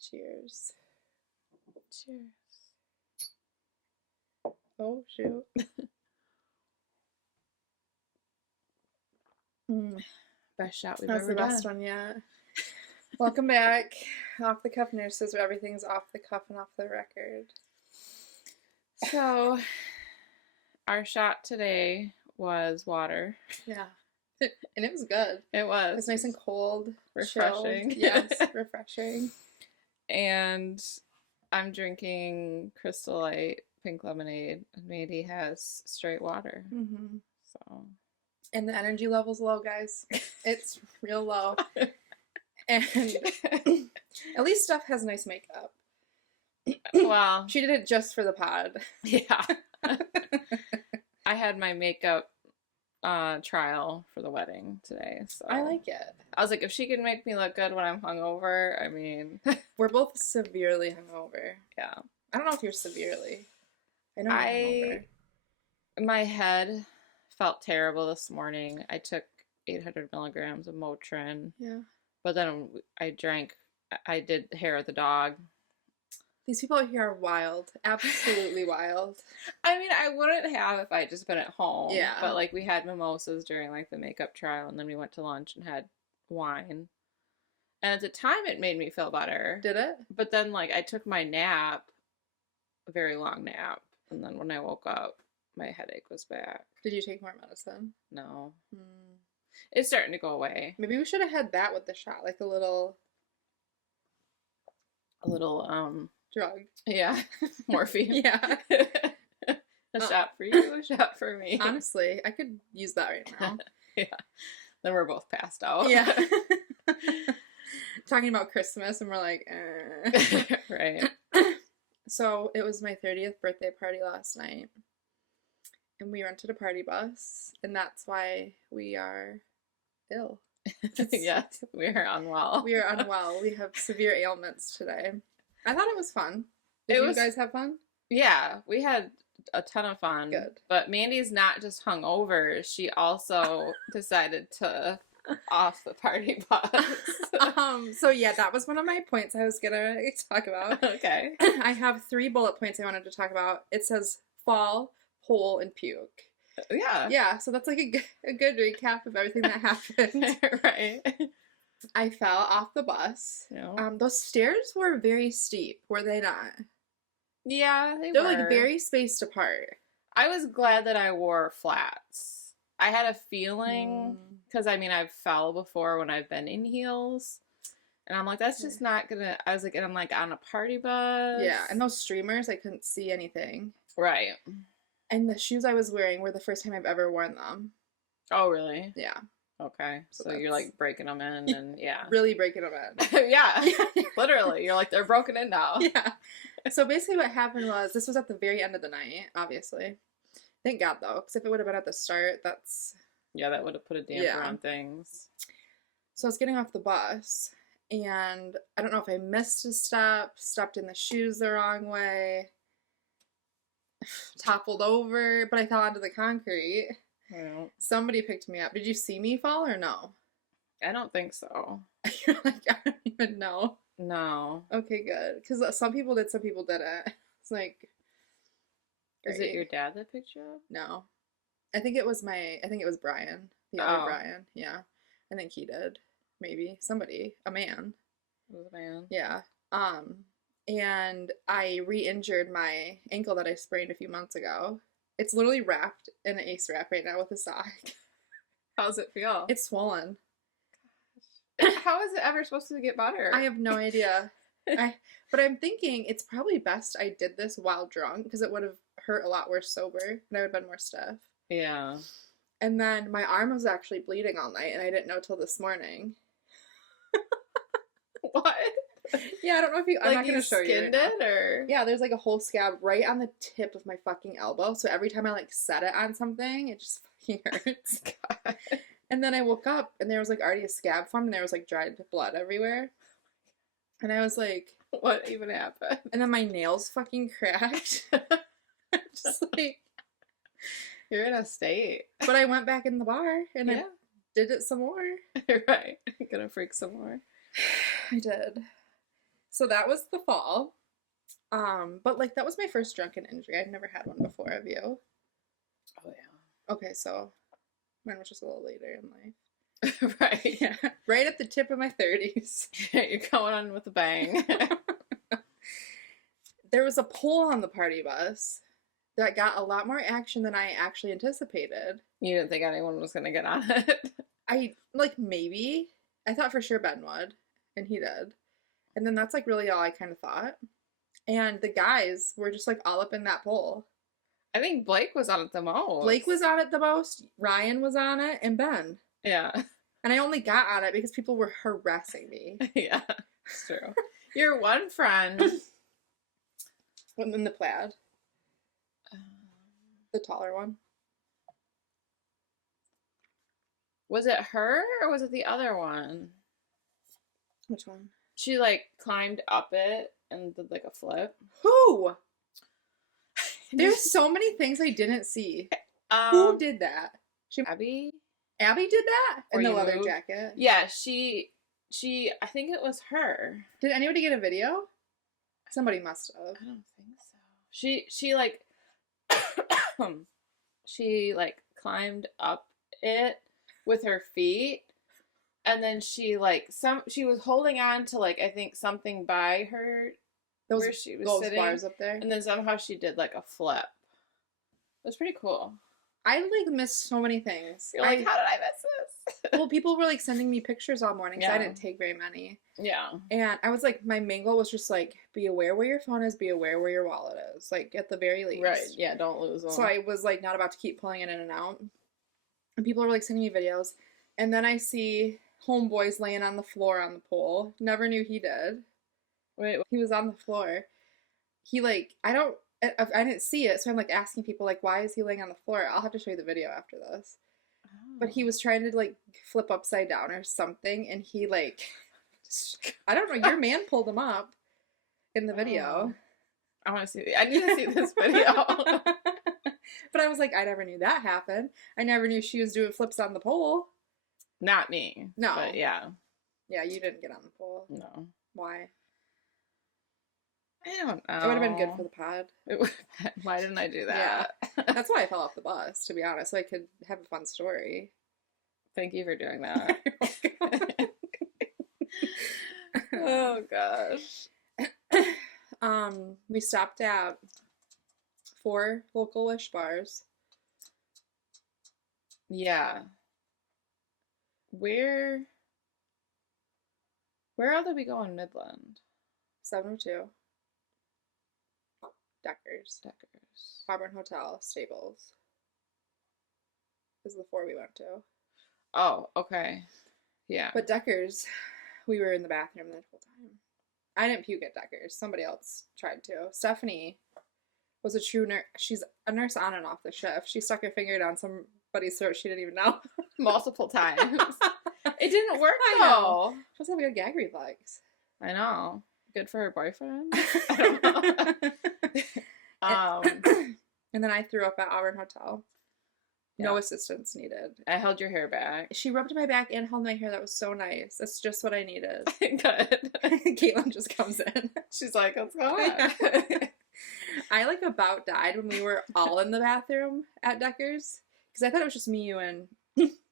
Cheers. Cheers. Oh, shoot. Best shot we've That's ever the best done. one yet. Welcome back. Off the Cuff Nurses, where everything's off the cuff and off the record. So, our shot today was water. Yeah. And it was good. It was. It was nice and cold. Refreshing. Chilled. Yes, refreshing. And I'm drinking Crystal Light pink lemonade, and Mandy has straight water. Mm-hmm. So. And the energy level's low, guys. It's real low. And at least Steph has nice makeup. Well, She did it just for the pod. yeah. I had my makeup trial for the wedding today. So I like it. I was like, if she can make me look good when I'm hungover, I mean. We're both severely hungover. Yeah. I don't know if you're severely. I know I'm hungover. My head felt terrible this morning. I took 800 milligrams of Motrin. Yeah. But then I did hair of the dog. These people out here are wild. Absolutely wild. I mean, I wouldn't have if I just been at home. Yeah. But, like, we had mimosas during, like, the makeup trial, and then we went to lunch and had wine. And at the time, it made me feel better. Did it? But then, like, I took my nap, a very long nap, and then when I woke up, my headache was back. Did you take more medicine? No. It's starting to go away. Maybe we should have had that with the shot, like a little drug. Yeah, morphine. Yeah. A shot for you, a shot for me. Honestly, I could use that right now. Yeah. Then we're both passed out. Yeah. Talking about Christmas, and we're like, Right. So it was my 30th birthday party last night, and we rented a party bus, and that's why we are ill. Yes, we are unwell. We are unwell. We have severe ailments today. I thought it was fun. Did you guys have fun? Yeah, we had a ton of fun. Good. But Mandy's not just hungover. She also decided to off the party bus. So yeah, that was one of my points I was gonna talk about. Okay. I have 3 bullet points I wanted to talk about. It says fall, pole, and puke. Yeah. Yeah, so that's like a good recap of everything that happened. Right. I fell off the bus. Yeah. Those stairs were very steep, were they not? Yeah, They're like very spaced apart. I was glad that I wore flats. I had a feeling, because I mean, I've fell before when I've been in heels. And I'm like, that's just not gonna, I was like, and I'm like on a party bus. Yeah, and those streamers, I couldn't see anything. Right. And the shoes I was wearing were the first time I've ever worn them. Oh, really? Yeah. Okay. So you're like breaking them in and yeah. Really breaking them in. Yeah. Literally. You're like, they're broken in now. Yeah. So basically what happened was, this was at the very end of the night, obviously. Thank God, though, because if it would have been at the start, that's... Yeah, that would have put a damper on things. So I was getting off the bus, and I don't know if I missed a step, stepped in the shoes the wrong way, toppled over, but I fell onto the concrete. Yeah. Somebody picked me up. Did you see me fall or no? I don't think so. You're like, I don't even know. No. Okay, good. Because some people did, some people didn't. It's like, great. Is it your dad that picked you up? No. I think it was Brian. The other Brian. Yeah. I think he did. Maybe. Somebody. A man. It was a man. Yeah. And I re-injured my ankle that I sprained a few months ago. It's literally wrapped in an ace wrap right now with a sock. How does it feel? It's swollen. How is it ever supposed to get better? I have no idea. But I'm thinking it's probably best I did this while drunk, because it would have hurt a lot worse sober, and I would have been more stiff. Yeah. And then my arm was actually bleeding all night, and I didn't know till this morning. What? Yeah, I don't know if you... I'm not going to show you. Skinned it, or... Yeah, there's like a whole scab right on the tip of my fucking elbow, so every time I like set it on something, it just fucking hurts. God. And then I woke up, and there was like already a scab formed, and there was like dried blood everywhere. And I was like... What even happened? And then my nails fucking cracked. Just like... You're in a state. But I went back in the bar, and I did it some more. You're right. You're gonna freak some more. I did. So that was the fall. But like that was my first drunken injury. I've never had one before. Have you? Oh yeah. Okay, so mine was just a little later in life. Right. Yeah. Right at the tip of my 30s. You're going on with a bang. There was a pole on the party bus that got a lot more action than I actually anticipated. You didn't think anyone was going to get on it? I, like, maybe. I thought for sure Ben would, and he did. And then that's, like, really all I kind of thought. And the guys were just, like, all up in that pole. I think Blake was on it the most. Blake was on it the most, Ryan was on it, and Ben. Yeah. And I only got on it because people were harassing me. Yeah, it's true. Your one friend... In the plaid. The taller one. Was it her or was it the other one? Which one? She like climbed up it and did like a flip. Who? There's so many things I didn't see. Who did that? Abby? Abby did that? In the leather moved? jacket? Yeah, she I think it was her. Did anybody get a video? Somebody must have. I don't think so. She like she like climbed up it with her feet, and then she was holding on to like I think something by her where she was sitting, bars up there, and then somehow she did like a flip. It was pretty cool. I like missed so many things. You're like, how did I miss this? Well, people were like sending me pictures all morning, so I Yeah. didn't take very many. Yeah. And I was like, my main goal was just like, be aware where your phone is, be aware where your wallet is, like at the very least. Right. Yeah. Don't lose them. So I was like, not about to keep pulling it in and out. And people were like sending me videos, and then I see homeboys laying on the floor on the pole. Never knew he did. Wait. He was on the floor. He like I didn't see it, so I'm like asking people like, why is he laying on the floor? I'll have to show you the video after this. But he was trying to like flip upside down or something, and he like, I don't know. Your man pulled him up in the video. I want to see. I need to see this video. But I was like, I never knew that happened. I never knew she was doing flips on the pole. Not me. No. But yeah. Yeah, you didn't get on the pole. No. Why? I don't know. It would have been good for the pod. Why didn't I do that? Yeah. That's why I fell off the bus, to be honest, so I could have a fun story. Thank you for doing that. Oh gosh. We stopped at 4 local Wish bars. Yeah. Where else did we go in Midland? 702. Deckers. Auburn Hotel. Stables. Is the 4 we went to. Oh, okay. Yeah. But Deckers, we were in the bathroom the whole time. I didn't puke at Deckers. Somebody else tried to. Stephanie was a true nurse. She's a nurse on and off the shift. She stuck her finger down somebody's throat she didn't even know. Multiple times. It didn't work I though. know. She doesn't have a good gag reflex. I know. Good for her boyfriend. I don't know. And then I threw up at Auburn Hotel. No Yeah. assistance needed. I held your hair back. She rubbed my back and held my hair. That was so nice. That's just what I needed. Good. Caitlin just comes in. She's like, what's going on? I like about died when we were all in the bathroom at Deckers. Because I thought it was just me, you, and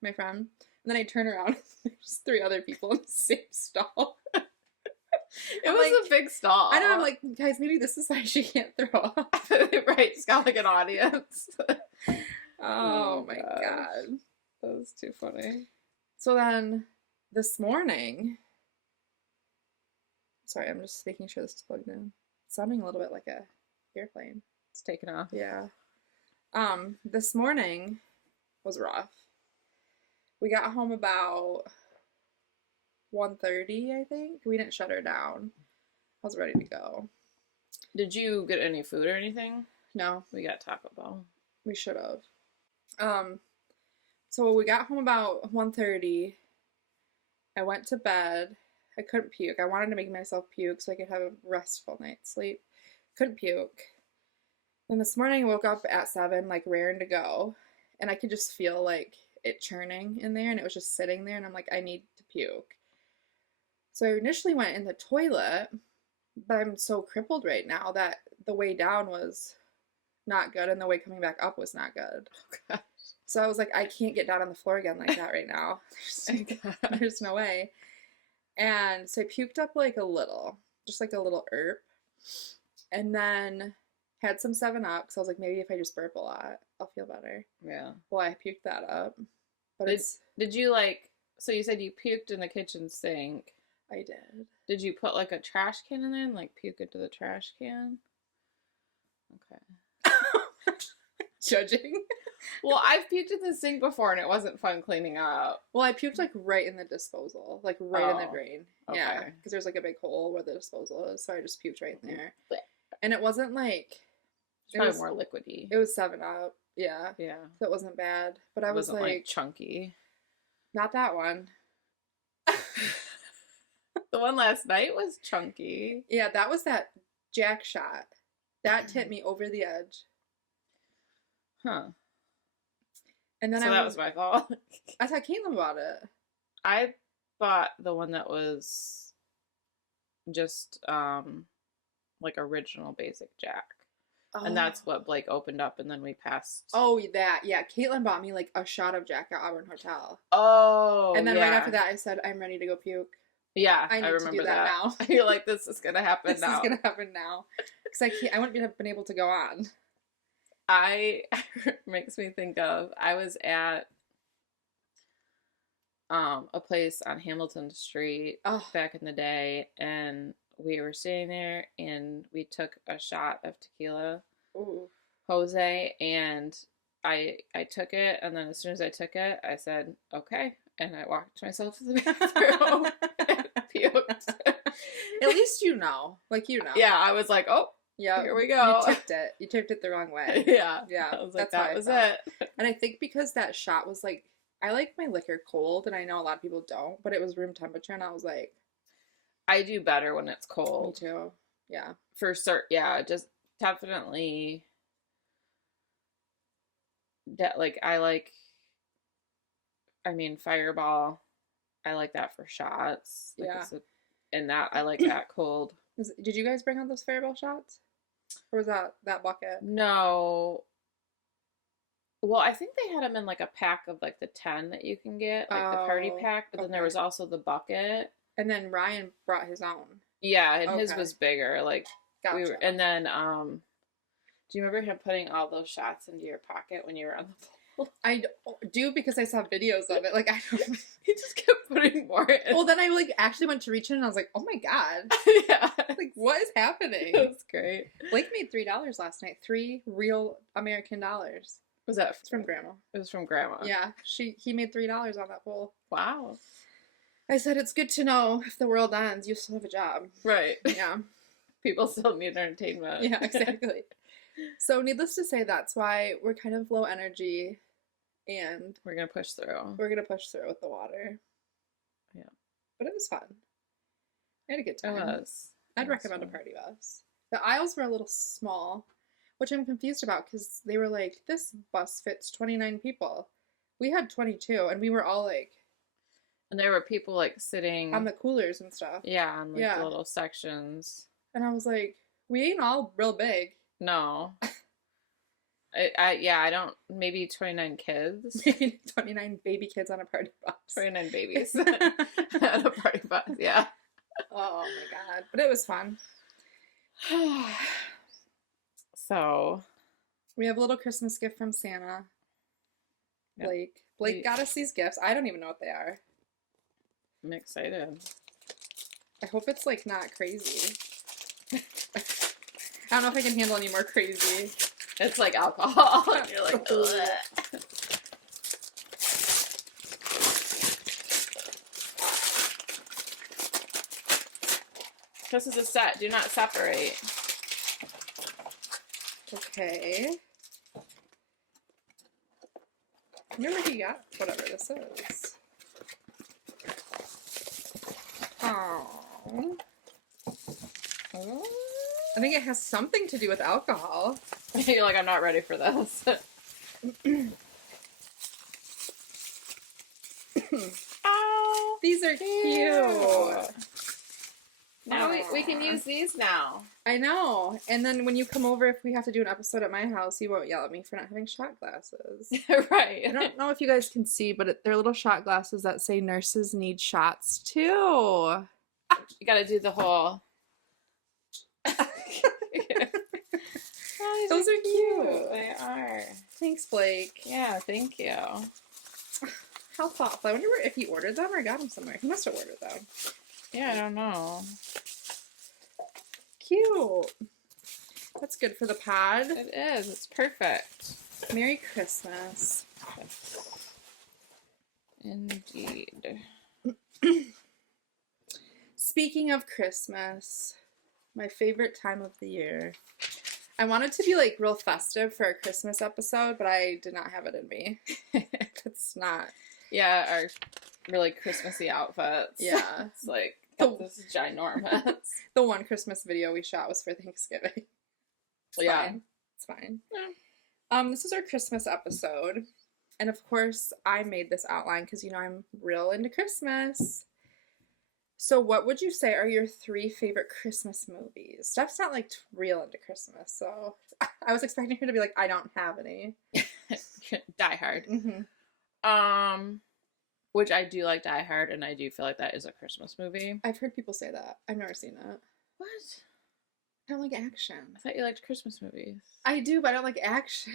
my friend. And then I turn around. There's 3 other people in the same stall. It was a big stall. I know, I'm like, guys, maybe this is why she can't throw up. Right, she's got like an audience. Oh my gosh. god. That was too funny. So then, this morning... Sorry, I'm just making sure this is plugged in. It's sounding a little bit like a airplane. It's taken off. Yeah. This morning was rough. We got home about 1:30, I think. We didn't shut her down. I was ready to go. Did you get any food or anything? No, We got Taco Bell. we should have. So we got home about 1:30. I went to bed. I couldn't puke. I wanted to make myself puke so I could have a restful night's sleep. Couldn't puke. And this morning I woke up at 7, like raring to go. And I could just feel like it churning in there, and it was just sitting there, and I'm like, I need to puke. So I initially went in the toilet, But I'm so crippled right now that the way down was not good and the way coming back up was not good. Okay. So I was like, I can't get down on the floor again like that right now. There's no way. And so I puked up like a little, just like a little herb. And then had some 7-Up because I was like, maybe if I just burp a lot, I'll feel better. Yeah. Well, I puked that up. But did you like, so you said you puked in the kitchen sink. I did. Did you put like a trash can in there and like puke into the trash can? Okay. Judging. Well, I've puked in the sink before and it wasn't fun cleaning up. Well, I puked like right in the disposal, like right in the drain. Okay. Yeah, because there's like a big hole where the disposal is, so I just puked right in there. And it wasn't like it was more liquidy. It was 7-Up. Yeah. Yeah. So it wasn't bad, but I was like chunky. Not that one. The one last night was chunky. Yeah, that was that Jack shot. That tipped me over the edge. Huh. And then that was my fault. I thought Caitlin bought it. I bought the one that was just like original basic Jack. Oh. And that's what Blake opened up and then we passed. Oh, that. Yeah, Caitlin bought me like a shot of Jack at Auburn Hotel. Oh, and then right after that I said, I'm ready to go puke. Yeah, I need remember to do that now. I feel like this is gonna happen now. This is gonna happen now. Because I wouldn't have been able to go on. Makes me think of, I was at a place on Hamilton Street back in the day, and we were sitting there and we took a shot of tequila. Ooh. Jose, and I took it, and then as soon as I took it, I said, okay, and I walked myself to the bathroom and puked. At least you know. Like, you know. Yeah, I was like, oh, yeah, here we go. You tipped it. You tipped it the wrong way. Yeah. Yeah. I was like, that was it. And I think because that shot was like, I like my liquor cold, and I know a lot of people don't, but it was room temperature, and I was like, I do better when it's cold. Me too. Yeah. For certain. Yeah, just definitely. Like, Fireball, I like that for shots. Like, yeah. And that, I like that cold. Did you guys bring out those Fireball shots? Or was that bucket? No. Well, I think they had them in like a pack of like the 10 that you can get, like the party pack, but then there was also the bucket. And then Ryan brought his own. Yeah, and his was bigger. Like, gotcha. And then, do you remember him putting all those shots into your pocket when you were on the pool? I do, because I saw videos of it. Like, I don't. He just kept putting more in. Well, then I like actually went to reach in and I was like, oh my god. Yeah. Like, what is happening? That was great. Blake made $3 last night. 3 real American dollars. Was that from Grandma? It was from Grandma. Yeah, he made $3 on that pool. Wow. I said, it's good to know if the world ends, you still have a job. Right. Yeah. People still need entertainment. Yeah, exactly. So needless to say, that's why we're kind of low energy, and we're going to push through. We're going to push through with the water. Yeah. But it was fun. I had a good time. It was. I'd recommend a party bus. The aisles were a little small, which I'm confused about, because they were like, this bus fits 29 people. We had 22, and we were all like... And there were people like sitting... on the coolers and stuff. Yeah, on like the little sections. And I was like, we ain't all real big. No. I don't... Maybe 29 kids. Maybe 29 baby kids on a party bus. 29 babies on a party bus, yeah. Oh my god. But it was fun. So, we have a little Christmas gift from Santa. Blake. Blake got us these gifts. I don't even know what they are. I'm excited. I hope it's like not crazy. I don't know if I can handle any more crazy. It's like alcohol. And you're like, ugh. This is a set. Do not separate. Okay. Remember he got whatever this is. Oh. I think it has something to do with alcohol. You're like, I'm not ready for this. Oh, these are cute. Now we can use these now. I know. And then when you come over, if we have to do an episode at my house, you won't yell at me for not having shot glasses. Right. I don't know if you guys can see, but they're little shot glasses that say nurses need shots too. You gotta do the whole... Oh, those are cute. They are. Thanks, Blake. Yeah, thank you. How thoughtful. I wonder if he ordered them or got them somewhere. He must have ordered them. Yeah, I don't know. Cute. That's good for the pod. It is. It's perfect. Merry Christmas. Indeed. Speaking of Christmas, my favorite time of the year. I wanted to be like real festive for a Christmas episode, but I did not have it in me. It's not. Yeah, our really Christmassy outfits. Yeah. It's like, this is ginormous. The one Christmas video we shot was for Thanksgiving. It's fine. It's fine. Yeah. This is our Christmas episode. And of course, I made this outline because, you know, I'm real into Christmas. So what would you say are your 3 favorite Christmas movies? Steph's not, like, real into Christmas, so I was expecting her to be like, I don't have any. Die Hard. Mm-hmm. Which I do like Die Hard, and I do feel like that is a Christmas movie. I've heard people say that. I've never seen it. What? I don't like action. I thought you liked Christmas movies. I do, but I don't like action.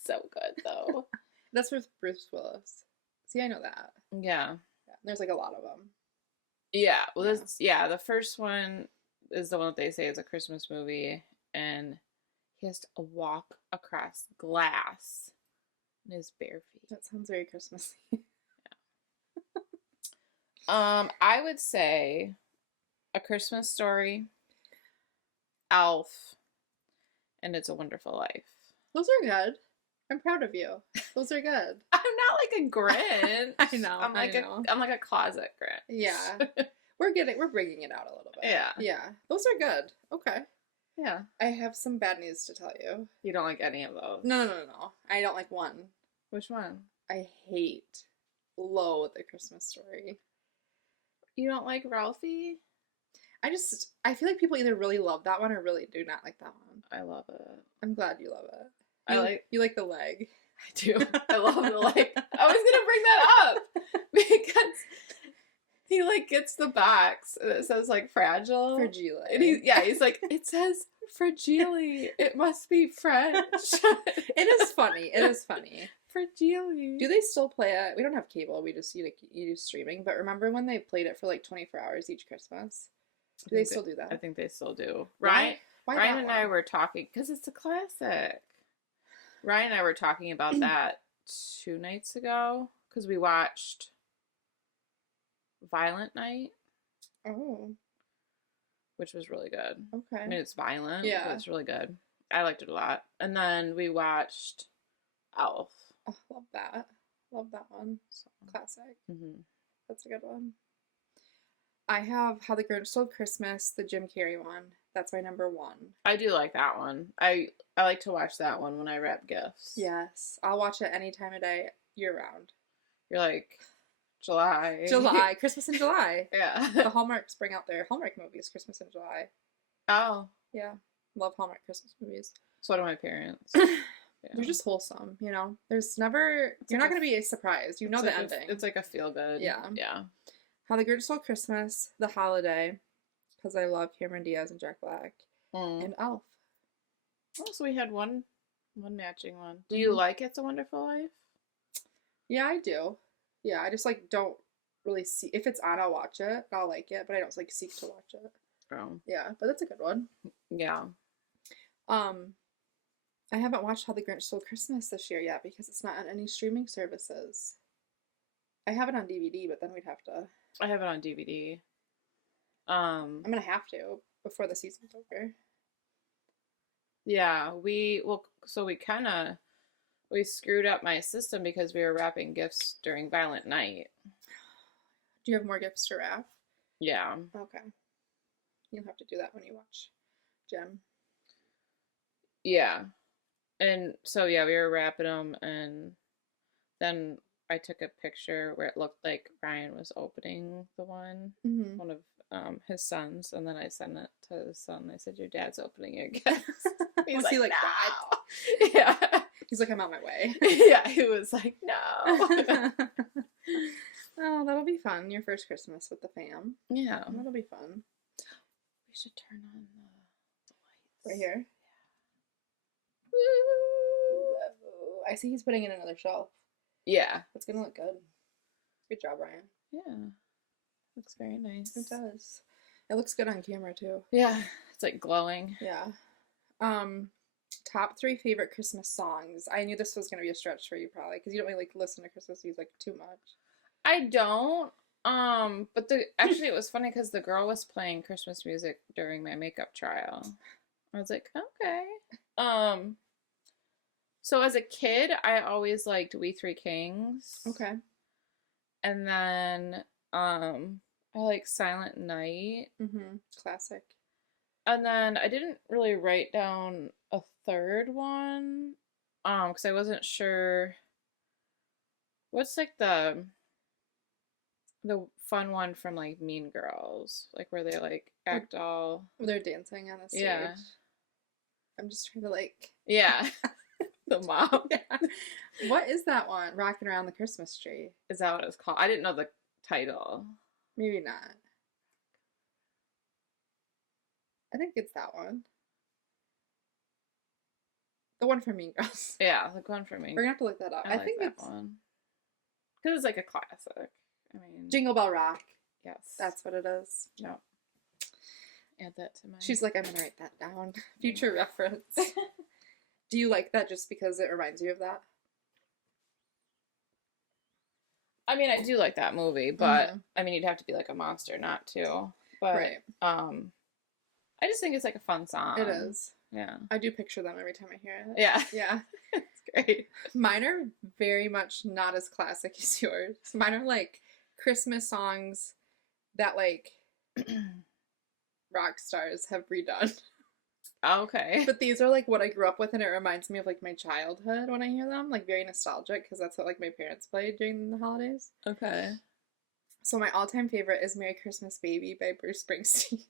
So good, though. That's with Bruce Willis. See, I know that. Yeah. There's like a lot of them. Yeah. Well, the first one is the one that they say is a Christmas movie, and he has to walk across glass in his bare feet. That sounds very Christmassy. I would say A Christmas Story, Elf, and It's a Wonderful Life. Those are good. I'm proud of you. Those are good. I'm not like a Grinch. I know. I'm like a closet Grinch. Yeah. We're bringing it out a little bit. Yeah. Yeah. Those are good. Okay. Yeah. I have some bad news to tell you. You don't like any of those? No. I don't like one. Which one? I loathe A Christmas Story. You don't like Ralphie? I feel like people either really love that one or really do not like that one. I love it. I'm glad you love it. You like the leg. I do. I love the leg. I was gonna bring that up because he like gets the box and it says like fragile. Fragile. And he's like, it says fragile. It must be French. It is funny. Fragile. Do they still play it? We don't have cable. We just you do streaming. But remember when they played it for like 24 hours each Christmas? Do they still do that? I think they still do. Why Ryan and I were talking because it's a classic. Ryan and I were talking about that 2 nights ago because we watched Violent Night. Oh. Which was really good. Okay. I mean, it's violent, yeah, but it's really good. I liked it a lot. And then we watched Elf. Oh, love that. Love that one. Classic. Mm-hmm. That's a good one. I have How the Grinch Stole Christmas, the Jim Carrey one. That's my number 1. I do like that one. I like to watch that one when I wrap gifts. Yes. I'll watch it any time of day, year round. You're like, July. Christmas in July. Yeah. The Hallmarks bring out their Hallmark movies, Christmas in July. Oh. Yeah. Love Hallmark Christmas movies. So do my parents. Yeah. They're just wholesome, you know? There's never... You're not going to be surprised. You know the ending. It's like a feel-good. Yeah. Yeah. How the Grinch Stole Christmas, The Holiday, because I love Cameron Diaz and Jack Black, and Elf. Oh, so we had one matching one. Do you like It's a Wonderful Life? Yeah, I do. Yeah, I just, like, don't really see... If it's on, I'll watch it. I'll like it, but I don't, like, seek to watch it. Oh. Yeah, but that's a good one. Yeah. I haven't watched How the Grinch Stole Christmas this year yet because it's not on any streaming services. I have it on DVD, but then we'd have to... I have it on DVD. I'm gonna have to before the season's over. Yeah, we screwed up my system because we were wrapping gifts during Violent Night. Do you have more gifts to wrap? Yeah. Okay. You'll have to do that when you watch Jem. Yeah. And so, yeah, we were wrapping them, and then I took a picture where it looked like Ryan was opening the one. Mm-hmm. One of his sons, and then I sent it to his son. I said, "Your dad's opening your gift." He's Was he like, "No." Yeah. He's like, I'm on my way. Yeah, he was like, "No." Oh, that'll be fun. Your first Christmas with the fam. Yeah. That'll be fun. We should turn on the lights. Right here. Woo! I see he's putting in another shelf. Yeah. It's gonna look good. Good job, Ryan. Yeah. Looks very nice. It does. It looks good on camera too. Yeah. It's like glowing. Yeah. Top 3 favorite Christmas songs. I knew this was gonna be a stretch for you probably because you don't really like listen to Christmas music too much. I don't. But actually it was funny because the girl was playing Christmas music during my makeup trial. I was like, okay. So as a kid, I always liked We Three Kings. Okay. And then I like Silent Night. Mm-hmm. Classic. And then I didn't really write down a third one. Because I wasn't sure. What's like the fun one from like Mean Girls, like where they like act all. They're dancing on the stage. Yeah. I'm just trying to like. Yeah. The mom. Yeah. What is that one? Rocking Around the Christmas Tree. Is that what it's called? I didn't know the title. Maybe not. I think it's that one. The one from Mean Girls. Yeah, the one for me. We're gonna have to look that up. I like think that it's one. Because it's like a classic. I mean, Jingle Bell Rock. yes. That's what it is. No. Add that to my. She's like, I'm gonna write that down. Future reference. Do you like that just because it reminds you of that? I mean, I do like that movie, but I mean, you'd have to be like a monster not to. But Right. I just think it's like a fun song. It is. Yeah. I do picture them every time I hear it. Yeah. Yeah. It's great. Mine are very much not as classic as yours. Mine are like Christmas songs that like rock stars have redone. Okay. But these are like what I grew up with, and it reminds me of like my childhood when I hear them. Like very nostalgic because that's what like my parents played during the holidays. Okay. So my all-time favorite is "Merry Christmas, Baby" by Bruce Springsteen.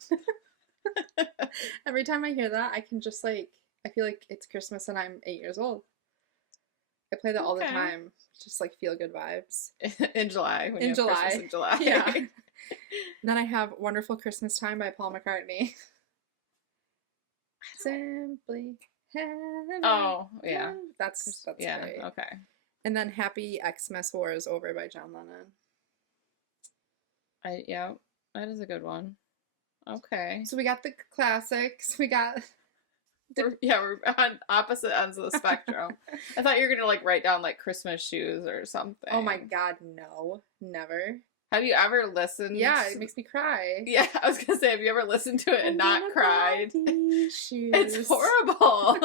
Every time I hear that, I can just like I feel like it's Christmas and I'm 8 years old. I play that all the time. Just like feel good vibes. In July. When In you have July. Christmas in July. Yeah. Then I have "Wonderful Christmas Time" by Paul McCartney. Simply heaven. Oh, yeah. That's yeah. great. Okay. And then "Happy Xmas War is Over" by John Lennon. Yeah, that is a good one. Okay. So we got the classics. We got We're on opposite ends of the spectrum. I thought you were gonna like write down like Christmas shoes or something. Oh my god, no. Never. Have you ever listened? Yeah, it makes me cry. Yeah, I was gonna say, have you ever listened to it and not cried? Shoes. It's horrible.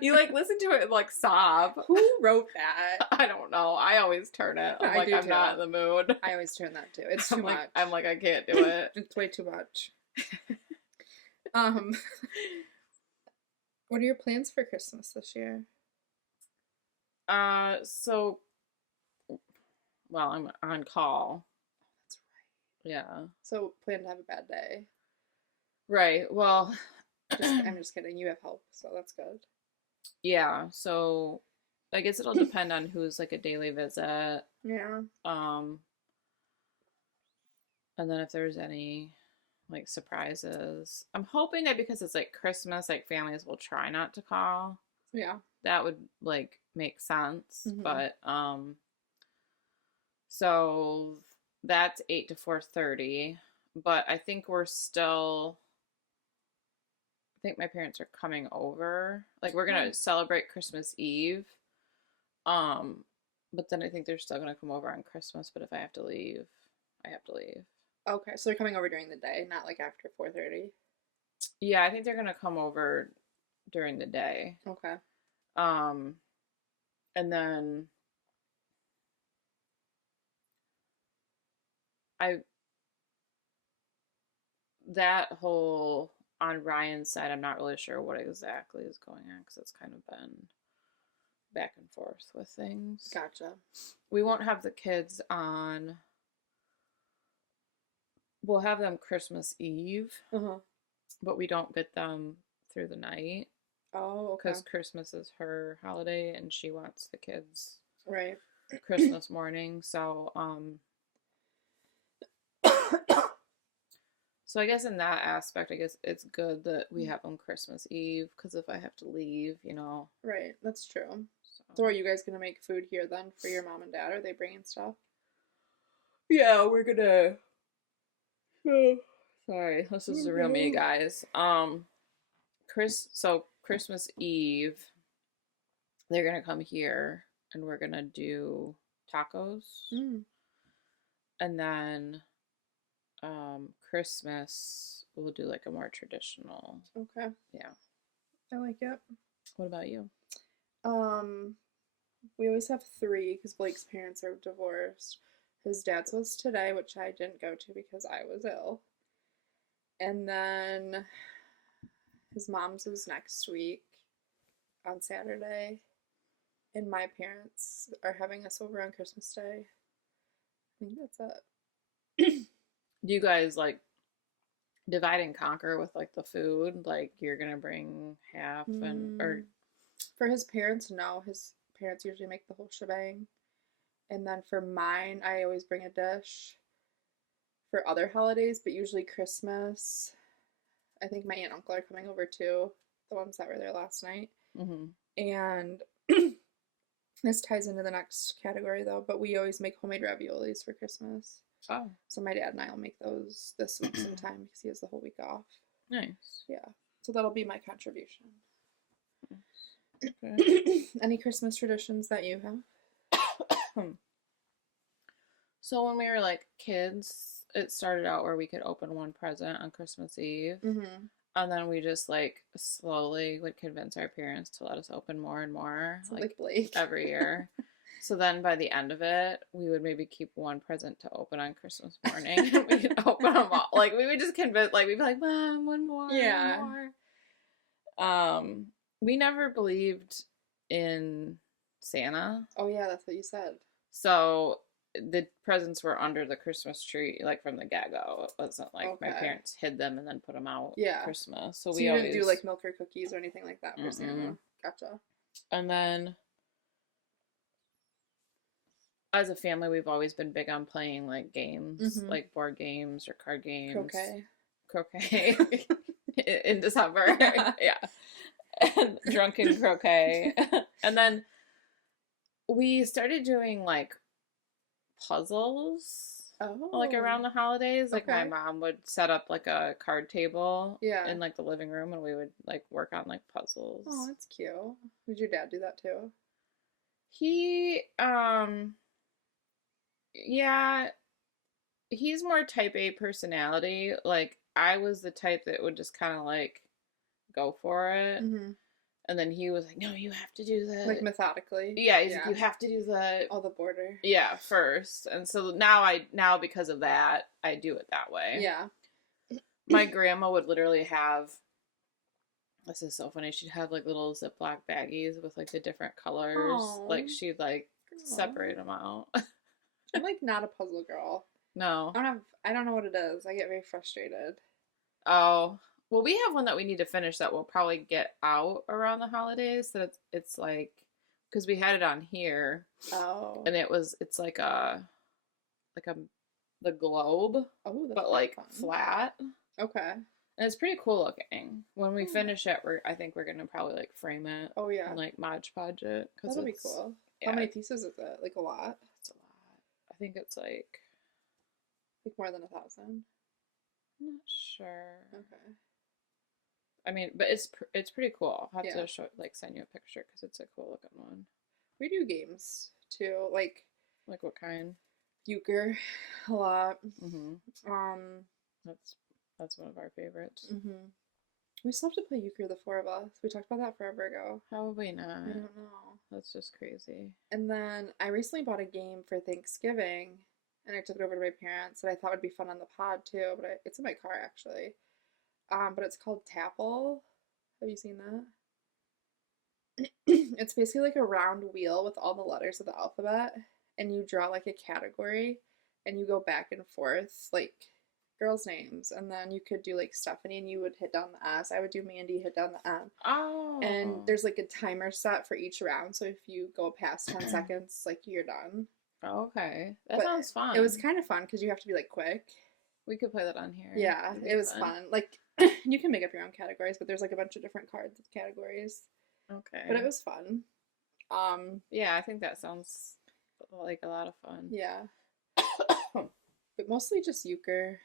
You like listen to it and like sob. Who wrote that? I don't know. I always turn it. I'm I like, do I'm too. not in the mood. I always turn that too. It's too I'm like, much. I'm like, I can't do it. It's way too much. What are your plans for Christmas this year? So, well, I'm on call. That's right. Yeah. So plan to have a bad day. Right. Well, I'm just kidding. You have help, so that's good. yeah. So, I guess it'll depend on who's like a daily visit. Yeah. And then if there's any like surprises, I'm hoping that because it's like Christmas, like families will try not to call. Yeah. That would like make sense. Mhm. But so that's 8 to 4:30. But I think I think my parents are coming over. Like we're gonna celebrate Christmas Eve. But then I think they're still gonna come over on Christmas. But if I have to leave, I have to leave. Okay, so they're coming over during the day, not like after 4:30. Yeah, I think they're gonna come over during the day. Okay. And then that whole on Ryan's side, I'm not really sure what exactly is going on because it's kind of been back and forth with things. Gotcha. We won't have the kids on we'll have them Christmas Eve, Uh-huh. but we don't get them through the night Oh, okay. because Christmas is her holiday and she wants the kids Right. Christmas morning. So, so I guess in that aspect, I guess it's good that we have them Christmas Eve because if I have to leave, you know. Right. That's true. So are you guys going to make food here then for your mom and dad? Are they bringing stuff? Yeah, we're gonna. Oh, sorry, this is a real me, guys. So Christmas Eve, they're gonna come here and we're gonna do tacos, and then Christmas we'll do like a more traditional. Okay. Yeah. I like it. What about you? We always have 3 because Blake's parents are divorced. His dad's was today, which I didn't go to because I was ill. And then his mom's was next week on Saturday. And my parents are having us over on Christmas Day. I think that's it. Do you guys like divide and conquer with like the food? Like you're gonna bring half and or for his parents, no. His parents usually make the whole shebang. And then for mine, I always bring a dish for other holidays, but usually Christmas. I think my aunt and uncle are coming over too, the ones that were there last night. And this ties into the next category though, but we always make homemade raviolis for Christmas. Oh. So my dad and I will make those this week sometime because he has the whole week off. Nice. Yeah. So that'll be my contribution. Okay. Any Christmas traditions that you have? So when we were like kids, it started out where we could open one present on Christmas Eve. And then we just like slowly would convince our parents to let us open more and more. Like Blake. Every year. So then by the end of it, we would maybe keep one present to open on Christmas morning. And we'd open them all. Like we would just convince, like we'd be like, Mom, one more. Yeah. One more. We never believed in Santa. Oh yeah, that's what you said. So the presents were under the Christmas tree, like from the get-go. It wasn't like my parents hid them and then put them out at Christmas. So we you always didn't do like milk or cookies or anything like that for Santa. Gotcha. And then as a family, we've always been big on playing like games, like board games or card games. Croquet. In December. Yeah. And drunken croquet. And then we started doing like puzzles like around the holidays. Like my mom would set up like a card table in like the living room and we would like work on like puzzles. Oh, that's cute. Did your dad do that too? He yeah, he's more type A personality. Like I was the type that would just kind of like go for it. And then he was like, no, you have to do that. Like methodically. Yeah, he's like, you have to do the all the border. Yeah, first. And so now because of that, I do it that way. Yeah. My grandma would literally have, this is so funny, she'd have like little Ziploc baggies with like the different colors. Aww. Like she'd like separate them out. I'm like not a puzzle girl. No. I don't know what it is. I get very frustrated. Oh. Well, we have one that we need to finish that will probably get out around the holidays. So it's like, because we had it on here. Oh. And it's like the globe. Oh, but like fun. Flat. Okay. And it's pretty cool looking. When we finish it, I think we're gonna probably like frame it. Oh yeah. And like Mod Podge it. That'll be cool. Yeah. How many pieces is it? Like a lot? It's a lot. I think it's like more than 1,000. I'm not sure. Okay. I mean, but it's pretty cool. I'll have to send you a picture because it's a cool looking one. We do games too, like what kind? Euchre, a lot. That's one of our favorites. We still have to play Euchre, the 4 of us. We talked about that forever ago. Probably not. I don't know. That's just crazy. And then I recently bought a game for Thanksgiving, and I took it over to my parents, and I thought it would be fun on the pod too. But it's in my car actually. But it's called Tapple. Have you seen that? It's basically like a round wheel with all the letters of the alphabet, and you draw like a category, and you go back and forth like girls' names, and then you could do like Stephanie, and you would hit down the S. I would do Mandy, hit down the M. Oh. And there's like a timer set for each round, so if you go past 10 seconds, like you're done. Okay, that sounds fun. It was kind of fun because you have to be like quick. We could play that on here. Yeah, it was fun. Like you can make up your own categories, but there's like a bunch of different cards with categories. Okay. But it was fun. Yeah, I think that sounds like a lot of fun. Yeah. But mostly just euchre.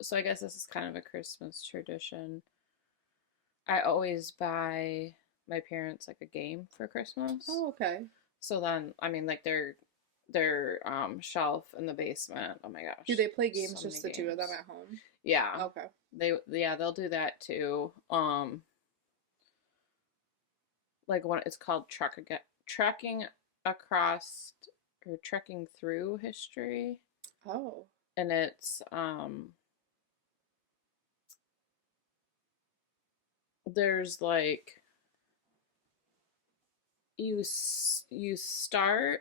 So I guess this is kind of a Christmas tradition. I always buy my parents like a game for Christmas. Oh, okay. So then, I mean, like their shelf in the basement. Oh my gosh. Do they play games so just the two of them at home? Yeah. Okay. They'll do that too. Like one, it's called trekking across or trekking through history. Oh. And it's there's like you start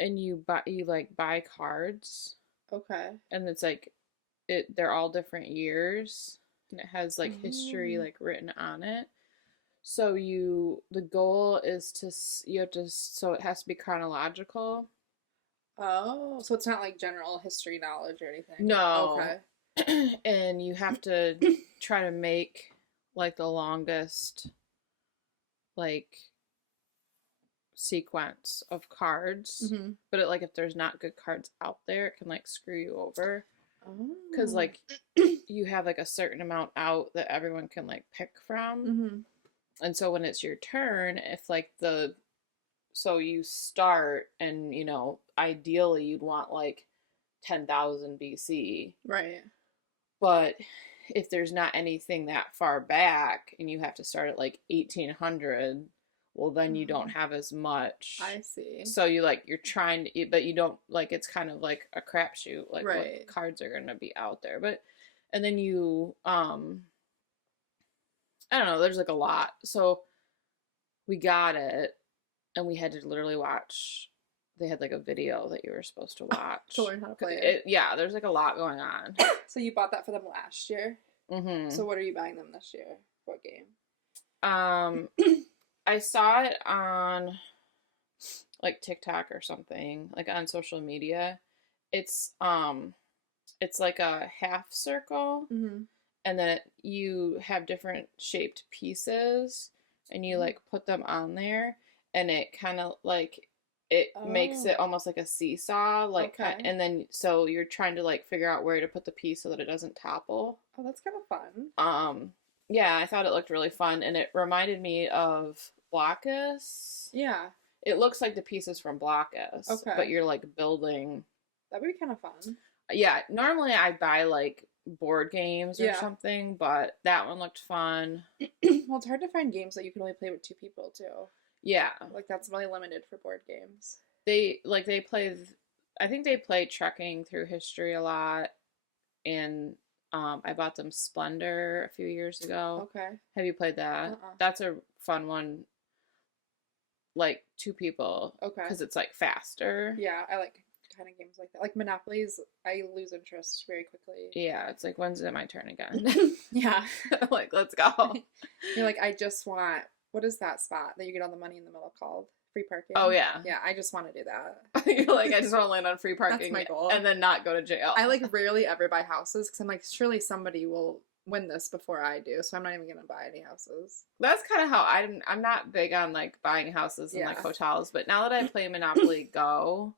and you buy cards. Okay. And it's like they're all different years, and it has like history like written on it. So the goal is so it has to be chronological. Oh, so it's not like general history knowledge or anything. No. Okay. And you have to try to make like the longest like sequence of cards. Mm-hmm. But like if there's not good cards out there, it can like screw you over. Because like you have like a certain amount out that everyone can like pick from. Mm-hmm. And so when it's your turn, if like so you start and, you know, ideally you'd want like 10,000 BC. Right. But if there's not anything that far back and you have to start at like 1800, well then you don't have as much. I see. So you're trying to, but you don't, like, it's kind of like a crapshoot, like right. what cards are going to be out there. But, and then you, I don't know, there's like a lot. So we got it and we had to literally watch, they had like a video that you were supposed to watch. To learn how to play it. Yeah, there's like a lot going on. So you bought that for them last year? Mm-hmm. So what are you buying them this year? What game? I saw it on like TikTok or something, like on social media. It's like a half circle, mm-hmm. and then you have different shaped pieces, and you like put them on there, and it kind of like makes it almost like a seesaw, like, okay. And then so you're trying to like figure out where to put the piece so that it doesn't topple. Oh, that's kind of fun. Yeah, I thought it looked really fun, and it reminded me of Blockus. Yeah. It looks like the pieces from Blockus. Okay. But you're like building. That would be kind of fun. Yeah, normally I buy like board games or something, but that one looked fun. Well, it's hard to find games that you can only play with two people too. Yeah. Like that's really limited for board games. I think they play Trekking Through History a lot, and I bought them Splendor a few years ago. Okay. Have you played that? That's a fun one. Like 2 people. Okay. Because it's like faster. Yeah, I like kind of games like that. Like Monopolies, I lose interest very quickly. Yeah, it's like, when's it my turn again? Yeah. Like, let's go. You're like, I just want, what is that spot that you get all the money in the middle called? Free parking? Oh, yeah. Yeah, I just want to do that. You're like, I just want to land on free parking. That's my goal. And then not go to jail. I like rarely ever buy houses because I'm like, surely somebody will win this before I do, so I'm not even going to buy any houses. That's kind of how I'm not big on like buying houses and like hotels, but now that I play Monopoly Go,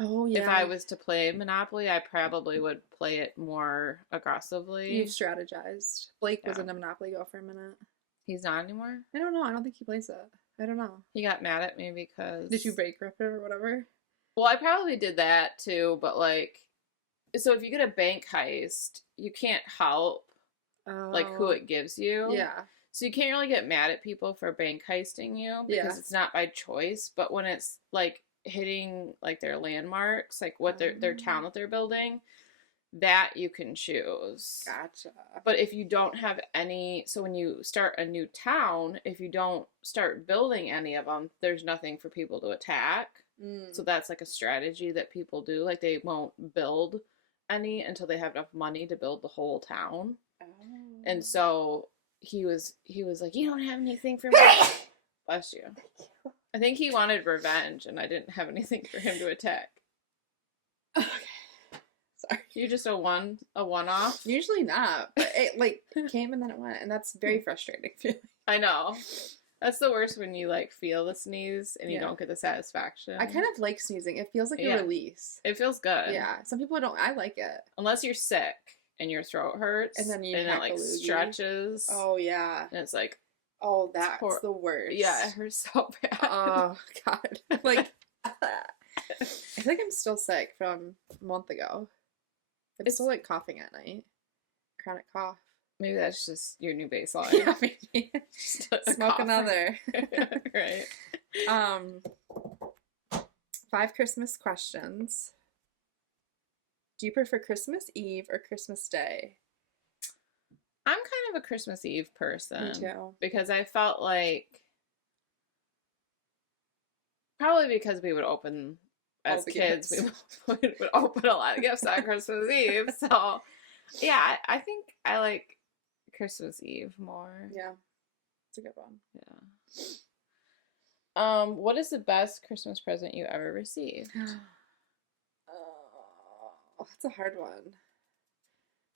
if I was to play Monopoly, I probably would play it more aggressively. You've strategized. Blake was into Monopoly Go for a minute. He's not anymore? I don't know. I don't think he plays it. I don't know. He got mad at me because... Did you bankrupt him or whatever? Well, I probably did that too, but like... So if you get a bank heist, you can't help like who it gives you. Yeah. So you can't really get mad at people for bank heisting you because it's not by choice, but when it's like hitting like their landmarks, like what their town that they're building, that you can choose. Gotcha. But if you don't have any, so when you start a new town, if you don't start building any of them, there's nothing for people to attack. So that's like a strategy that people do. Like they won't build any until they have enough money to build the whole town. Oh. And so he was like, you don't have anything for me. Bless you. I think he wanted revenge, and I didn't have anything for him to attack. Okay. Sorry. You're just a one-off? Usually not. But it, like, came and then it went, and that's very frustrating. I know. That's the worst when you, like, feel the sneeze and you don't get the satisfaction. I kind of like sneezing. It feels like a release. It feels good. Yeah. Some people don't. I like it. Unless you're sick and your throat hurts. And then you and it, like, stretches. Oh, yeah. And it's like... Oh, that's the worst. Yeah, it hurts so bad. Oh, God. Like, I feel like I'm still sick from a month ago. I'm still, like, coughing at night. Chronic cough. Maybe that's just your new baseline. Yeah, maybe. Smoke another. Right. 5 Christmas questions. Do you prefer Christmas Eve or Christmas Day? I'm kind of a Christmas Eve person. Me too. Because I felt like... Probably because we would open... As kids, we would open a lot of gifts on Christmas Eve. So, yeah, I think I like Christmas Eve more. Yeah. It's a good one. Yeah. What is the best Christmas present you ever received? Oh, that's a hard one.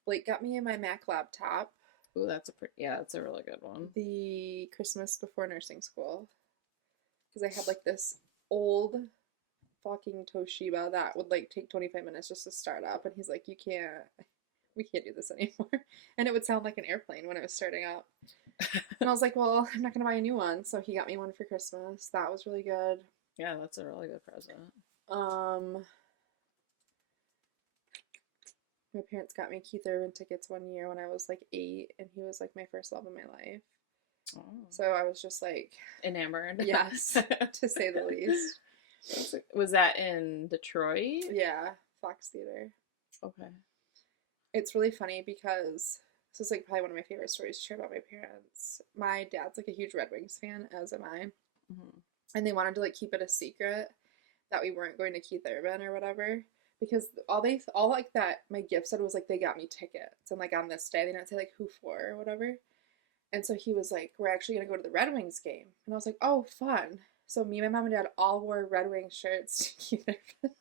Blake got me my Mac laptop. Ooh, that's a really good one. The Christmas before nursing school. Because I had like this old fucking Toshiba that would like take 25 minutes just to start up. And he's like, we can't do this anymore. And it would sound like an airplane when it was starting up. And I was like, well, I'm not going to buy a new one. So he got me one for Christmas. That was really good. Yeah, that's a really good present. My parents got me Keith Urban tickets one year when I was like 8, and he was like my first love of my life. Oh. So I was just like... enamored. Yes, to say the least. Was that in Detroit? Yeah, Fox Theater. Okay. It's really funny because this is like probably one of my favorite stories to share about my parents. My dad's like a huge Red Wings fan, as am I. Mm-hmm. And they wanted to like keep it a secret that we weren't going to Keith Urban or whatever. Because all like that my gift said was like they got me tickets. And like on this day, they didn't say like who for or whatever. And so he was like, we're actually going to go to the Red Wings game. And I was like, oh, fun. So me, my mom and dad all wore Red Wings shirts to Keith Urban.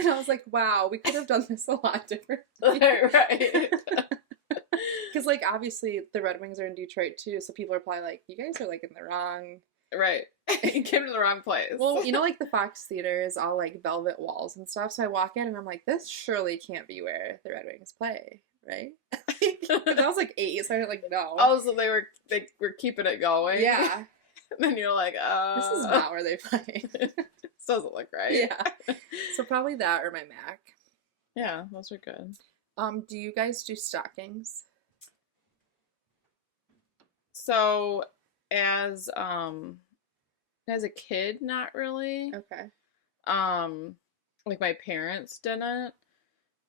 And I was like, wow, we could have done this a lot differently. Right. Because like obviously the Red Wings are in Detroit too. So people are probably like, you guys are like in the wrong... Right. You came to the wrong place. Well, you know, like the Fox Theater is all like velvet walls and stuff. So I walk in and I'm like, this surely can't be where the Red Wings play, right? I was like 8, so I didn't like know. Oh, so they were keeping it going. Yeah. And then you're like, this is not where they play. This doesn't look right. Yeah. So probably that or my Mac. Yeah, those are good. Do you guys do stockings? So as a kid, not really. Okay. Like my parents didn't.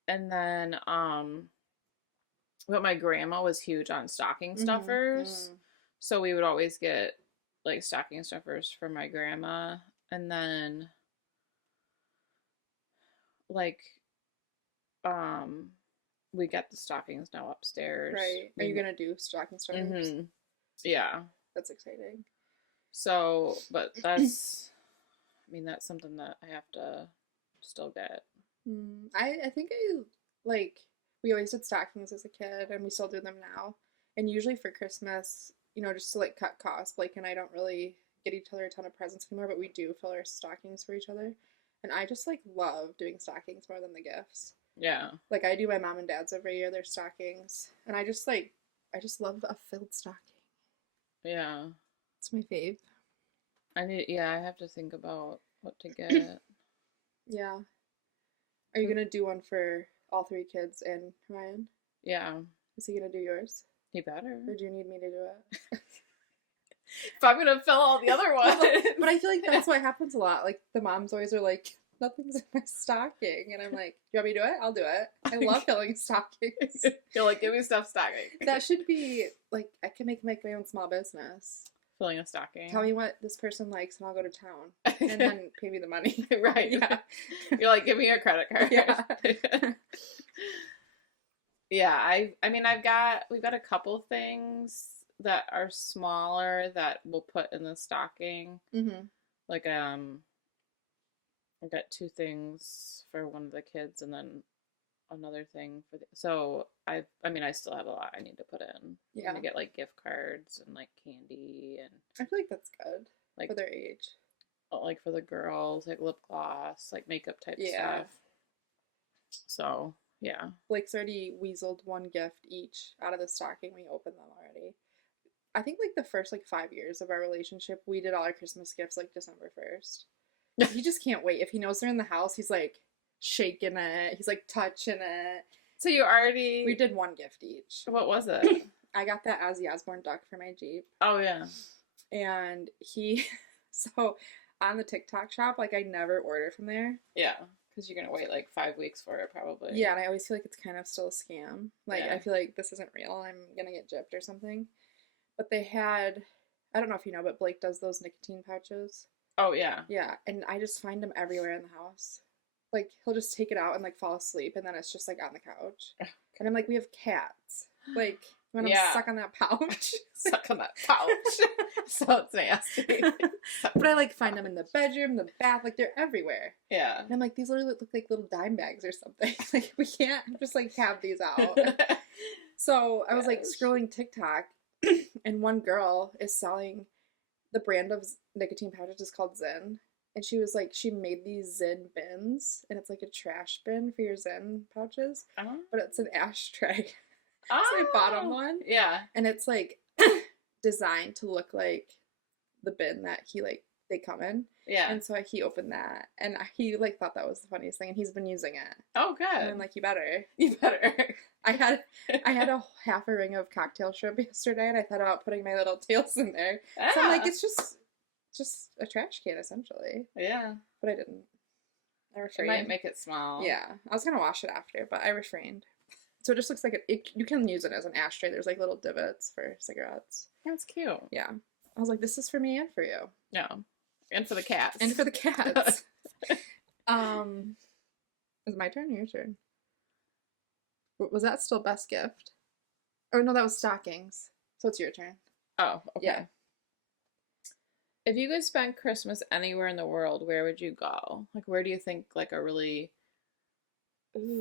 And then but my grandma was huge on stocking stuffers. Mm-hmm. So we would always get like stocking stuffers for my grandma. And then like we get the stockings now upstairs. Right. Are you gonna do stocking stuffers? Mm-hmm. Yeah. That's exciting. So, but that's that's something that I have to still get. I think we always did stockings as a kid, and we still do them now. And usually for Christmas, just to like cut costs, Blake and I don't really get each other a ton of presents anymore, but we do fill our stockings for each other. And I just like love doing stockings more than the gifts. Yeah. Like I do my mom and dad's every year, their stockings. And I just love a filled stocking. Yeah. It's my fave. I have to think about what to get. Yeah. Are you gonna do one for all 3 kids and Ryan? Yeah. Is he gonna do yours? He better. Or do you need me to do it? If I'm gonna fill all the other ones. But I feel like that's what happens a lot. Like the moms always are like, nothing's in my stocking. And I'm like, you want me to do it? I'll do it. I love filling stockings. You're like, give me stuff stocking. That should be, like, I can make my own small business. Filling a stocking. Tell me what this person likes and I'll go to town. And then pay me the money. Right. Yeah. You're like, give me your credit card. Yeah. Yeah, we've got a couple things that are smaller that we'll put in the stocking. Mm-hmm. Like, I've got 2 things for one of the kids and then another thing for so I still have a lot I need to put in. Yeah. I'm gonna get like gift cards and like candy and I feel like that's good. Like for their age. Like for the girls, like lip gloss, like makeup type stuff. So yeah. Blake's already weaseled one gift each out of the stocking. We opened them already. I think like the first like 5 years of our relationship, we did all our Christmas gifts like December 1st. He just can't wait. If he knows they're in the house, he's like shaking it. He's like touching it. So you already... We did one gift each. What was it? I got that Ozzy Osbourne duck for my Jeep. Oh, yeah. And he... So on the TikTok shop, like I never order from there. Yeah. Because you're going to wait like 5 weeks for it probably. Yeah, and I always feel like it's kind of still a scam. Like, Yeah. I feel like this isn't real. I'm going to get gypped or something. But they had... I don't know if you know, but Blake does those nicotine pouches. Oh, yeah. Yeah, and I just find him everywhere in the house. Like, he'll just take it out and, like, fall asleep, and then it's just, like, on the couch. And I'm like, we have cats. Like, when I'm stuck on that pouch. Stuck on that pouch. So it's nasty. But I, like, find them in the bedroom, the bath, like, they're everywhere. Yeah. And I'm like, these literally look like little dime bags or something. Like, we can't just, like, have these out. So I was, like, scrolling TikTok, and one girl is selling... The brand of nicotine pouches is called Zen. And she was like, she made these Zen bins. And it's like a trash bin for your Zen pouches. Oh. But it's an ashtray. Oh. It's my bottom one. Yeah. And it's like designed to look like the bin that he like, they come in. Yeah. And so he opened that. And he like thought that was the funniest thing. And he's been using it. Oh, good. And I'm like, you better. You better. I had a half a ring of cocktail shrimp yesterday, and I thought about putting my little tails in there. Yeah. So I'm like, it's just a trash can essentially. Yeah. But I didn't. I refrained. It might make it small. Yeah, I was gonna wash it after, but I refrained. So it just looks like you can use it as an ashtray. There's like little divots for cigarettes. That's cute. Yeah, I was like, this is for me and for you. Yeah, and for the cats. And for the cats. Is it my turn or your turn? Was that still best gift? Oh, no, that was stockings. So it's your turn. Oh, okay. Yeah. If you could spend Christmas anywhere in the world, where would you go? Like, where do you think, like, a really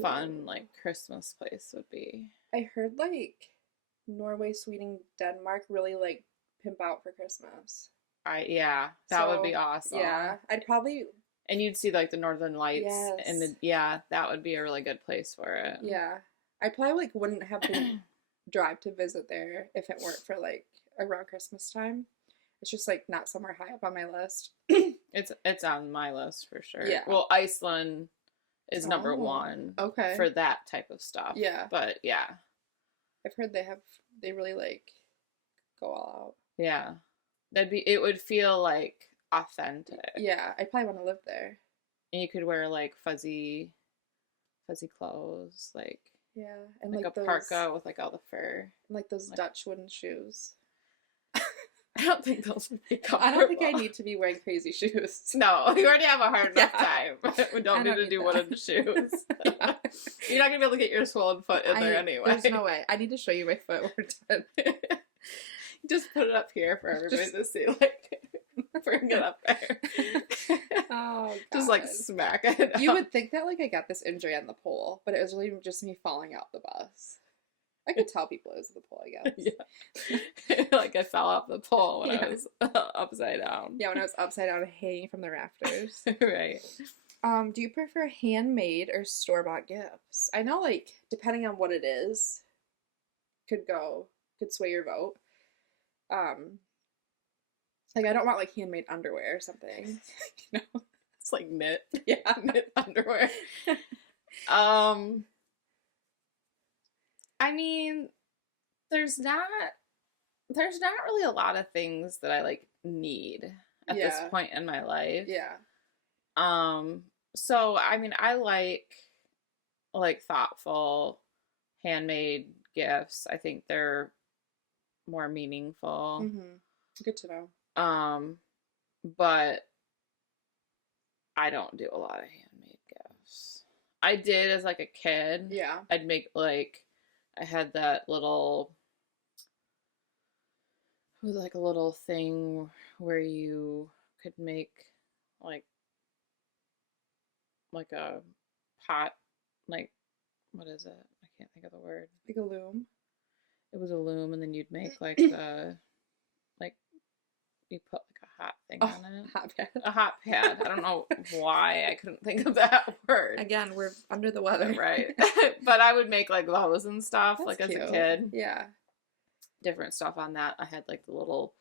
fun, like, Christmas place would be? I heard, like, Norway, Sweden, Denmark really, like, pimp out for Christmas. Yeah, that would be awesome. Yeah, I'd probably... And you'd see, like, the Northern Lights. Yes. And that would be a really good place for it. Yeah. I probably, like, wouldn't have to drive to visit there if it weren't for, like, around Christmas time. It's just, like, not somewhere high up on my list. It's on my list for sure. Yeah. Well, Iceland is number 1. Okay. For that type of stuff. Yeah. But, yeah. I've heard they really, like, go all out. Yeah. It would feel, like, authentic. Yeah. I probably want to live there. And you could wear, like, fuzzy clothes, like... Yeah, and like a parka with like all the fur. And like those Dutch wooden shoes. I don't think those would be comfortable. I don't think I need to be wearing crazy shoes. No, you already have a hard enough time. We don't need to do that. wooden shoes. Yeah. You're not going to be able to get your swollen foot in there anyway. There's no way. I need to show you my foot when we're done. Just put it up here for everybody to see. Like, bring it up there. Oh, God. Just like smack it. You would think that like I got this injury on the pole, but it was really just me falling out the bus. I could tell people it was the pole, I guess. Yeah. Like I fell off the pole when I was upside down. Yeah, when I was upside down hanging from the rafters. Right. Do you prefer handmade or store-bought gifts? I know, like, depending on what it is, could sway your vote. Like, I don't want, like, handmade underwear or something. You know? It's like knit. Yeah. Knit underwear. I mean, there's not really a lot of things that I, like, need at this point in my life. Yeah. So, I mean, I like thoughtful, handmade gifts. I think they're more meaningful. Mm-hmm. Good to know. But I don't do a lot of handmade gifts. I did as like a kid. Yeah. I'd make like, I had that little, it was like a little thing where you could make like a pot, like, what is it? I can't think of the word. Like a loom. It was a loom, and then you'd make like the, like, you put like a hot thing on it. Hot pad. A hot pad. I don't know why I couldn't think of that word. Again, we're under the weather. Right. But I would make like those and stuff. That's like cute. As a kid. Yeah. Different stuff on that. I had like the little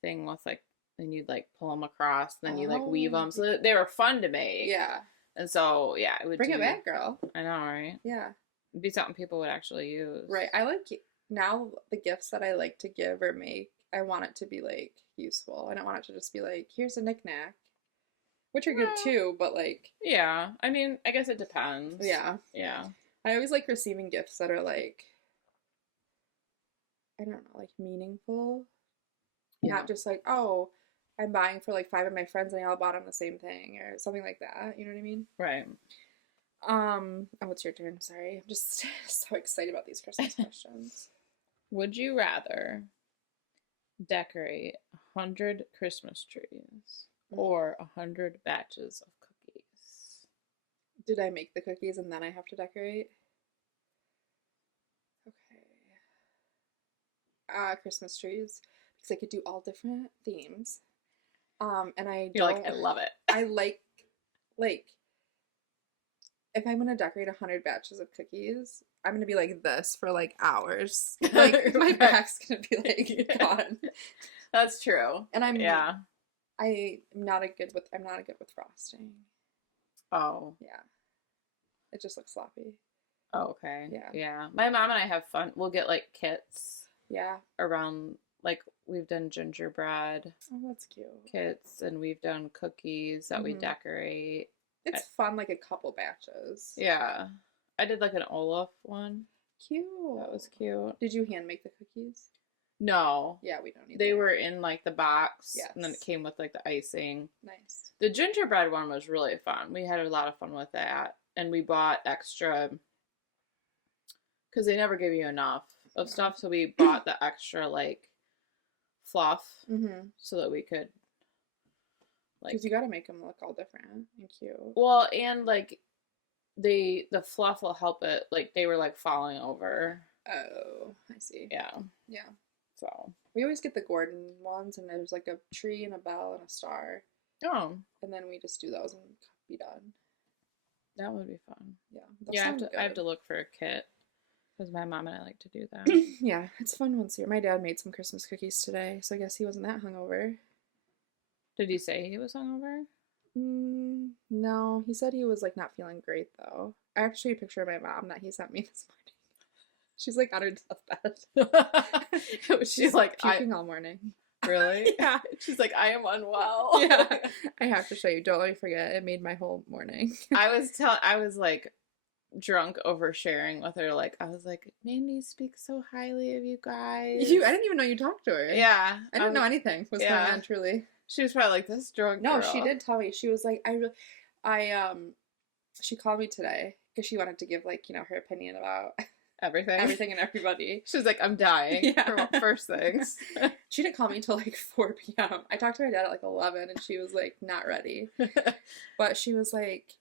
thing with like, and you'd like pull them across, and then you like weave them. So they were fun to make. Yeah. And so, yeah, it would bring it back, girl. I know, right? Yeah. It'd be something people would actually use. Right. I like, now the gifts that I like to give or make, I want it to be like useful. I don't want it to just be like, here's a knickknack, which are good too, but like. Yeah. I mean, I guess it depends. Yeah. Yeah. I always like receiving gifts that are like, I don't know, like meaningful. Yeah. Not just like, oh, I'm buying for like 5 of my friends and they all bought them the same thing or something like that. You know what I mean? Right. Oh, it's your turn. Sorry. I'm just so excited about these Christmas questions. Would you rather decorate 100 Christmas trees or 100 batches of cookies? Did I make the cookies and then I have to decorate? Okay. Christmas trees, because I could do all different themes. And You're like, I love it. I like if I'm gonna decorate 100 batches of cookies, I'm gonna be like this for like hours. Like my back's gonna be like gone. That's true. And I'm I'm not good with frosting. Oh. Yeah. It just looks sloppy. Oh, okay. Yeah. Yeah. My mom and I have fun. We'll get like kits. Yeah. Around, like, we've done gingerbread. Oh, that's cute. Kits, and we've done cookies that we decorate. It's fun, like a couple batches. Yeah. I did like an Olaf one. Cute. That was cute. Did you hand make the cookies? No. Yeah, we don't either. They were in like the box. Yes. And then it came with like the icing. Nice. The gingerbread one was really fun. We had a lot of fun with that. And we bought extra, because they never give you enough of stuff. So we bought the extra like fluff so that we could, like, because you got to make them look all different and cute. Well, and like the fluff will help it. Like they were like falling over. Oh, I see. Yeah. Yeah. So we always get the Gordon ones, and there's like a tree and a bell and a star. Oh. And then we just do those and be done. That would be fun. Yeah. Yeah, I have to look for a kit. Because my mom and I like to do that. Yeah, it's fun once a year. My dad made some Christmas cookies today, so I guess he wasn't that hungover. Did he say he was hungover? No, he said he was like not feeling great though. I actually a picture of my mom that he sent me this morning. She's like on her deathbed. She's like puking all morning. Really? Yeah. She's like, I am unwell. Yeah. I have to show you. Don't let me forget. It made my whole morning. I was like drunk oversharing with her. Like, I was like, Mandy speaks so highly of you guys. I didn't even know you talked to her. Yeah. I didn't know anything was going on, truly. She was probably like, this drunk girl. No, she did tell me. She was like, she called me today because she wanted to give like, her opinion about everything and everybody. She was like, I'm dying for first things. She didn't call me until like 4 p.m. I talked to my dad at like 11 and she was like not ready. But she was like,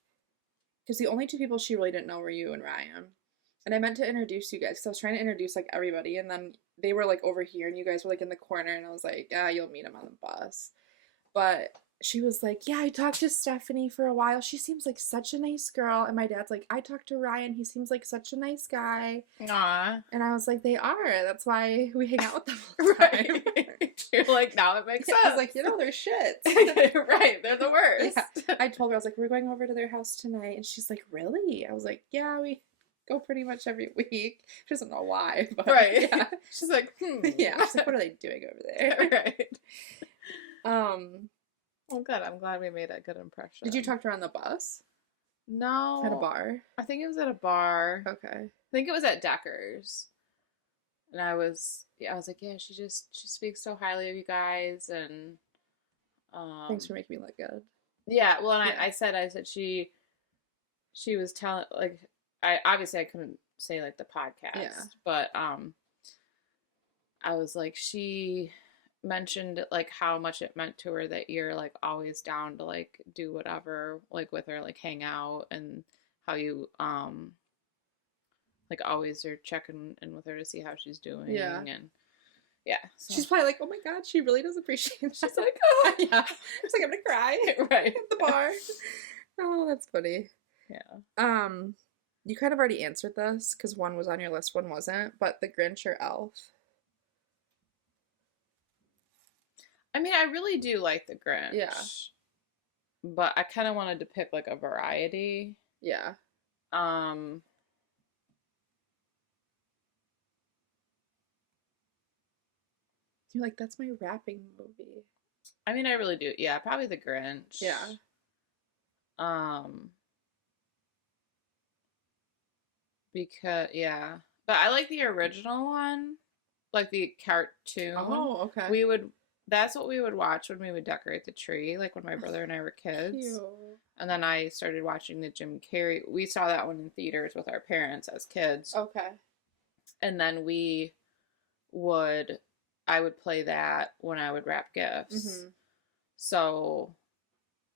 because the only 2 people she really didn't know were you and Ryan. And I meant to introduce you guys because I was trying to introduce like everybody, and then they were like over here and you guys were like in the corner, and I was like, you'll meet them on the bus. But she was like, yeah, I talked to Stephanie for a while. She seems like such a nice girl. And my dad's like, I talked to Ryan. He seems like such a nice guy. Aww. And I was like, they are. That's why we hang out with them all the time. Right. You're like, now it makes sense. I was like, they're shit. Right. They're the worst. Yeah. I told her, I was like, we're going over to their house tonight. And she's like, really? I was like, yeah, we go pretty much every week. She doesn't know why. But right. Yeah. She's like, Yeah. She's like, what are they doing over there? Right. Well, good. I'm glad we made a good impression. Did you talk to her on the bus? No. At a bar? I think it was at a bar. Okay. I think it was at Decker's. And I was like, yeah, she speaks so highly of you guys, and Thanks for making me look good. yeah. Well, and Yeah. I said she was telling, like, I couldn't say like the podcast, Yeah. but I was like, she mentioned like how much it meant to her that you're like always down to like do whatever like with her, like hang out, and how you like always are checking in with her to see how she's doing. Yeah. And yeah, so. She's probably like, oh my god, she really does appreciate it. She's like, oh yeah. She's like, I'm gonna cry right at the bar. Oh, that's funny. Yeah. You kind of already answered this because one was on your list, one wasn't. But the Grinch or Elf? I mean, I really do like the Grinch. Yeah. But I kind of wanted to pick like a variety. Yeah. You're like, that's my rapping movie. I mean, I really do. Yeah, probably the Grinch. Yeah. Because yeah, but I like the original one, like the cartoon. Oh, okay. That's what we would watch when we would decorate the tree, like when my brother and I were kids. Cute. And then I started watching the Jim Carrey. We saw that one in theaters with our parents as kids. Okay. And then I would play that when I would wrap gifts. Mm-hmm. So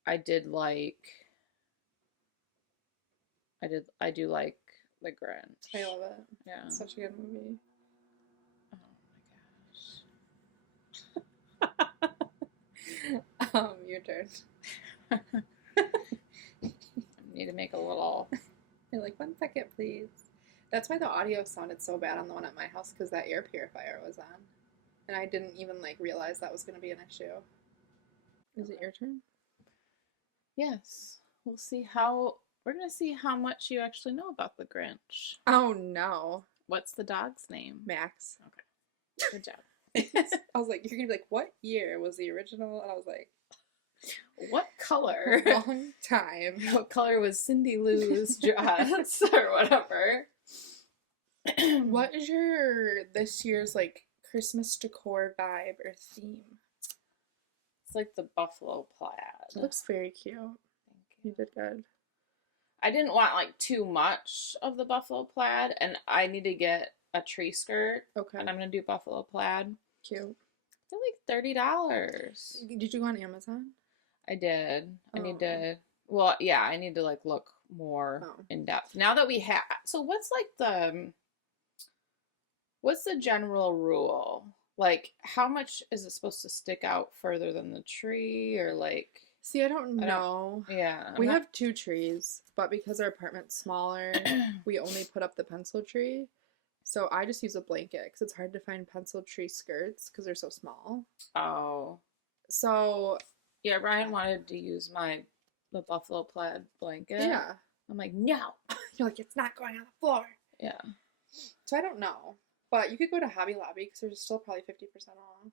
I do like The Grinch. I love it. Yeah. It's such a good movie. Oh my gosh. Your turn. I need to make a little. You're like, 1 second, please. That's why the audio sounded so bad on the one at my house, because that air purifier was on. And I didn't even realize that was going to be an issue. Is it your turn? Yes. We're going to see how much you actually know about the Grinch. Oh, no. What's the dog's name? Max. Okay. Good job. I was like, you're going to be like, what year was the original? And I was like, what color? Long time. What color was Cindy Lou's dress or whatever? What is this year's Christmas decor vibe or theme? It's like the buffalo plaid. It looks very cute. Thank you. You did good. I didn't want too much of the buffalo plaid, and I need to get a tree skirt. Okay. And I'm gonna do buffalo plaid. Cute. They're like $30. Did you go on Amazon? I did. Oh. I need to. Well, yeah, I need to look more in depth now that we have. So what's the general rule? How much is it supposed to stick out further than the tree, or See, I don't know. Yeah. We have 2 trees, but because our apartment's smaller, we only put up the pencil tree. So I just use a blanket because it's hard to find pencil tree skirts because they're so small. Oh. So. Yeah, Ryan wanted to use the buffalo plaid blanket. Yeah. I'm like, no. You're like, it's not going on the floor. Yeah. So I don't know. But you could go to Hobby Lobby because there's still probably 50% off.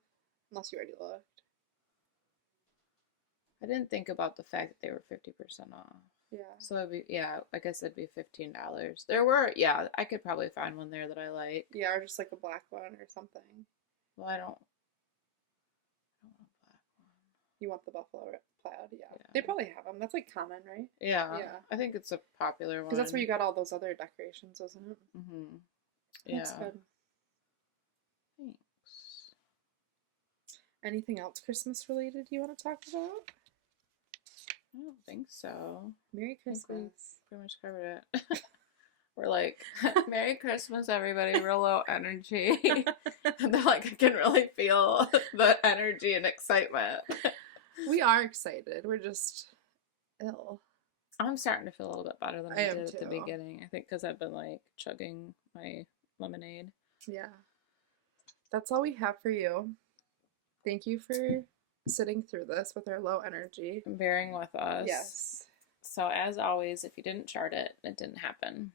Unless you already looked. I didn't think about the fact that they were 50% off. Yeah. So it'd be, like I said, it'd be $15. There were, I could probably find one there that I like. Yeah, or just a black one or something. Well, I don't want a black one. You want the buffalo plaid? Yeah. They probably have them. That's common, right? Yeah. Yeah. I think it's a popular one. Because that's where you got all those other decorations, wasn't it? Mm-hmm. Yeah. That's good. Thanks. Anything else Christmas related you want to talk about? I don't think so. Merry Christmas. Pretty much covered it. We're like, Merry Christmas, everybody. Real low energy. And they're like, I can really feel the energy and excitement. We are excited. We're just ill. I'm starting to feel a little bit better than I did at the too. beginning. I think because I've been chugging my lemonade. Yeah. That's all we have for you. Thank you for sitting through this with our low energy. And bearing with us. Yes. So as always, if you didn't chart it, it didn't happen.